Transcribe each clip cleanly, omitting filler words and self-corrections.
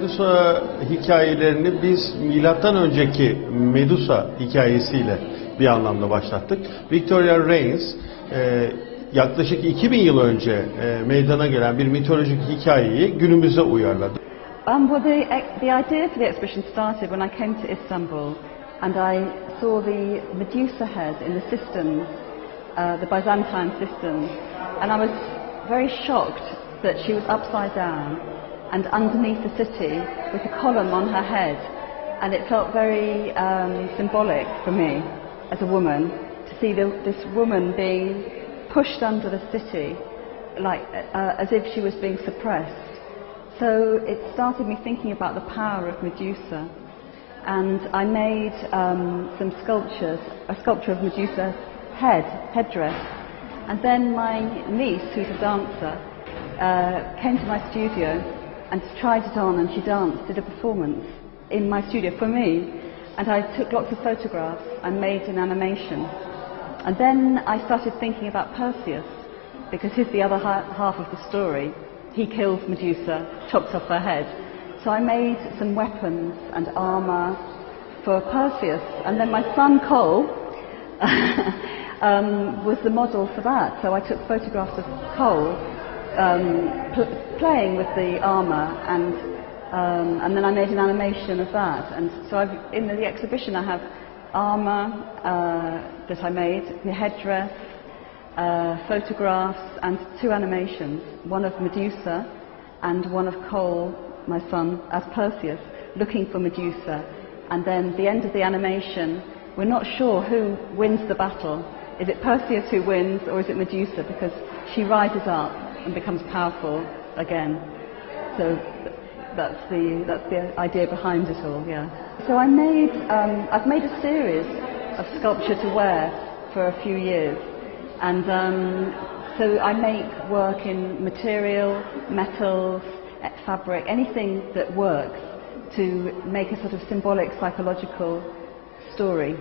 Medusa hikayelerini biz milattan önceki Medusa hikayesiyle bir anlamda başlattık. Victoria Rance yaklaşık 2000 yıl önce meydana gelen bir mitolojik hikayeyi günümüze uyarladı. Well, the idea for the exhibition started when I came to Istanbul and I saw the Medusa head in the cisterns, the Byzantine cisterns, and I was very shocked that she was upside down and underneath the city with a column on her head, and it felt very symbolic for me as a woman to see this woman being pushed under the city like as if she was being suppressed. So it started me thinking about the power of Medusa, and I made some sculptures, a sculpture of Medusa's headdress, and then my niece, who's a dancer, came to my studio and tried it on, and she did a performance in my studio for me, and I took lots of photographs and made an animation. And then I started thinking about Perseus, because he's the other half of the story. He kills Medusa, chops off her head. So I made some weapons and armour for Perseus, and then my son Cole was the model for that. So I took photographs of Cole playing with the armour, and then I made an animation of that. And so in the exhibition I have armour that I made, the headdress, photographs and two animations, one of Medusa and one of Cole, my son, as Perseus, looking for Medusa. And then the end of the animation, we're not sure who wins the battle. Is it Perseus who wins, or is it Medusa? Because she rises up and becomes powerful again. So that's the idea behind it all, yeah. So I've made a series of sculpture to wear for a few years. And so I make work in material, metals, fabric, anything that works to make a sort of symbolic, psychological story.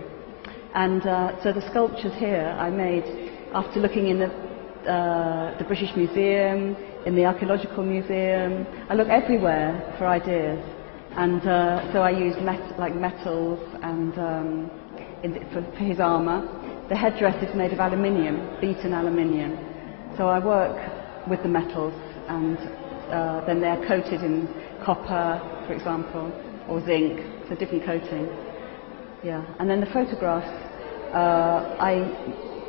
And so the sculptures here I made after looking in the British Museum, in the Archaeological Museum. I look everywhere for ideas. And so I used metals and for his armour. The headdress is made of aluminium, beaten aluminium. So I work with the metals, and then they're coated in copper, for example, or zinc, so different coating. Yeah, and then the photographs, I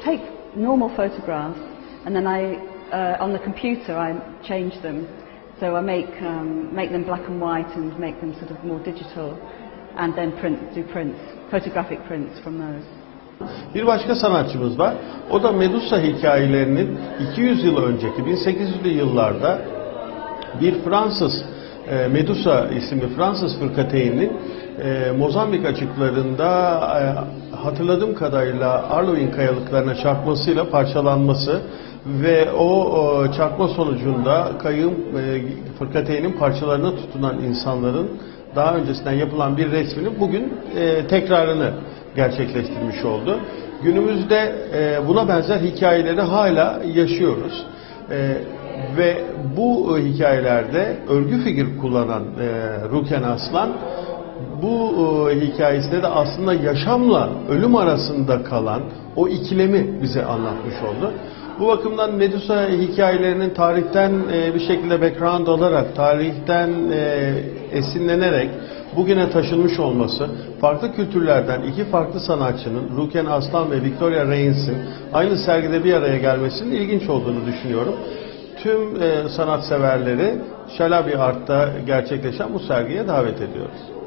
take normal photographs, and then on the computer I change them. So I make them black and white and make them sort of more digital, and then do prints, photographic prints from those. Bir başka sanatçımız var. O da Medusa hikayelerinin 200 yıl önceki 1800'lü yıllarda bir Fransız Medusa isimli Fransız fırkateyninin Mozambik açıklarında hatırladığım kadarıyla Arloin kayalıklarına çarpmasıyla parçalanması ve o çarpma sonucunda fırkateynin parçalarına tutunan insanların daha öncesinden yapılan bir resminin bugün tekrarını gerçekleştirmiş oldu. Günümüzde buna benzer hikayeleri hala yaşıyoruz. Ve bu hikayelerde örgü figür kullanan Ruken Aslan bu hikayesinde de aslında yaşamla ölüm arasında kalan o ikilemi bize anlatmış oldu. Bu bakımdan Medusa hikayelerinin tarihten bir şekilde background alarak, tarihten esinlenerek bugüne taşınmış olması, farklı kültürlerden iki farklı sanatçının, Ruken Aslan ve Victoria Rance'in aynı sergide bir araya gelmesinin ilginç olduğunu düşünüyorum. Tüm sanatseverleri Chalabi Art'ta gerçekleşen bu sergiye davet ediyoruz.